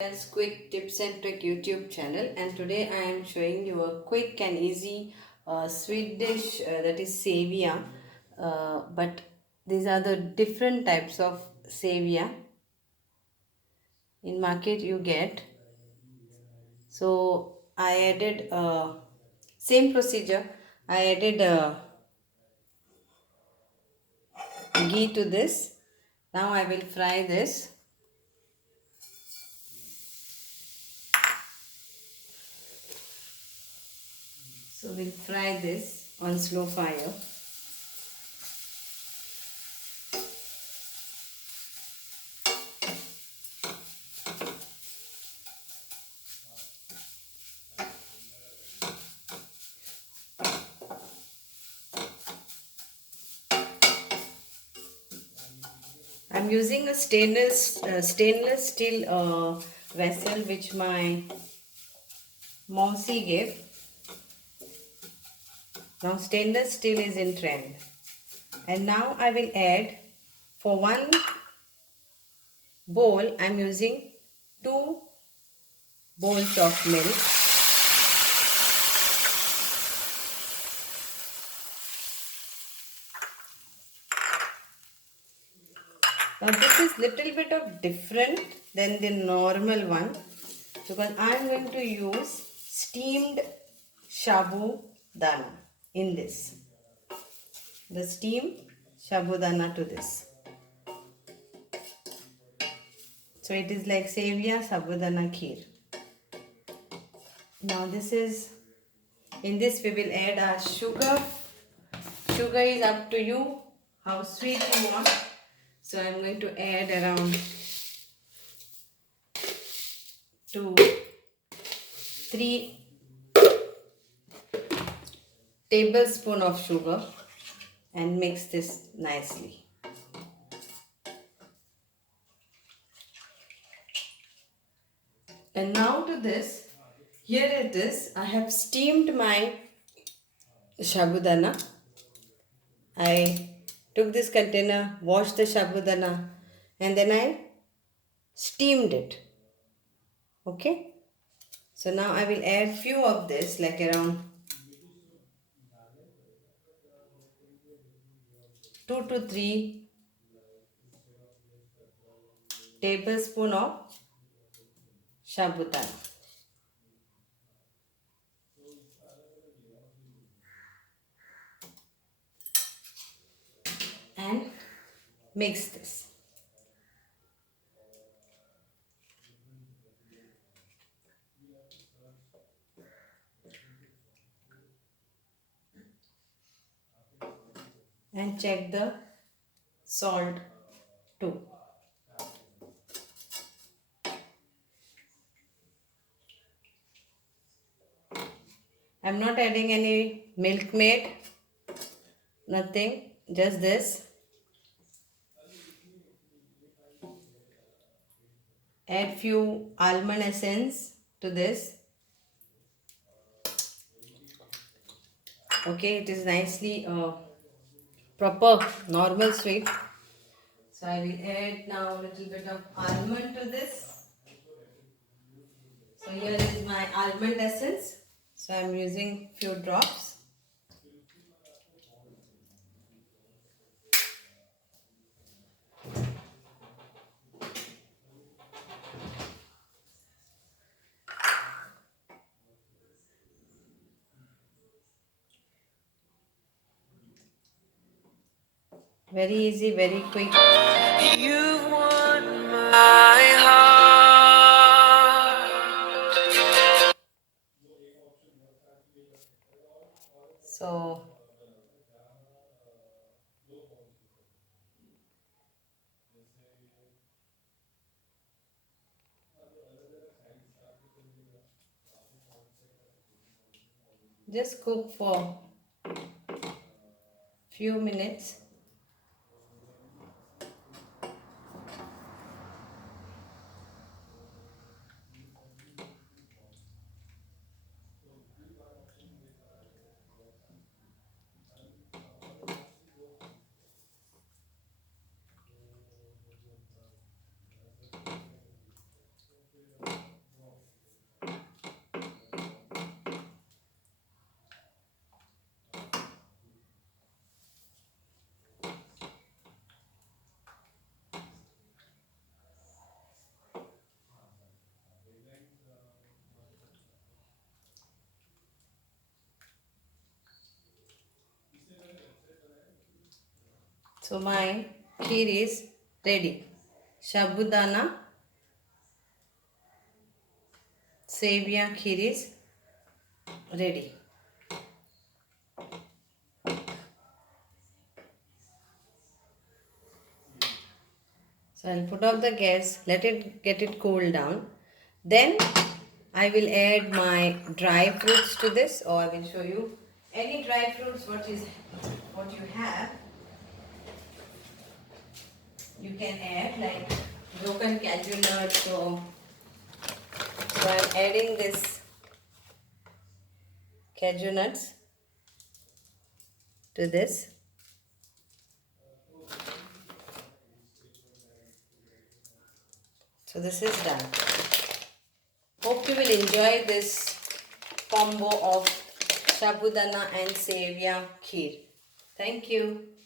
That's quick tips and trick YouTube channel, and today I am showing you a quick and easy sweet dish that is Seviya. But these are the different types of Seviya in market you get. So I added same procedure. I added ghee to this. Now I will fry this. So we'll fry this on slow fire. I'm using a stainless steel vessel which my Morphy gave. Now stainless steel is in trend. And now I will add, for one bowl I'm using 2 bowls of milk. Now this is little bit of different than the normal one because I'm going to use steamed sabudana in this. The steamed sabudana to this. So it is like Seviya Sabudana kheer. Now this is, in this we will add our sugar. Sugar is up to you, how sweet you want. So I am going to add around 2 3 tablespoons of sugar and mix this nicely. And now to this, here it is. I have steamed my sabudana. I took this container, washed the sabudana, and then I steamed it. Okay. So now I will add few of this, like around 2 to 3 tablespoons of sabudana. And mix this. And check the salt too. I'm not adding any milk maid, nothing, just this. Add few almond essence to this. Okay, it is nicely proper normal sweet. So I will add now a little bit of almond to this. So here is my almond essence. So I am using few drops. Very easy, very quick. You won my heart. So just cook for few minutes. So my kheer is ready. Sabudana Seviya kheer is ready. So I'll put off the gas, let it get it cool down. Then I will add my dry fruits to this, or I will show you any dry fruits what you have. You can add like broken cashew nuts. So I'm adding this cashew nuts to this. So this is done. Hope you will enjoy this combo of Sabudana and Seviya kheer. Thank you.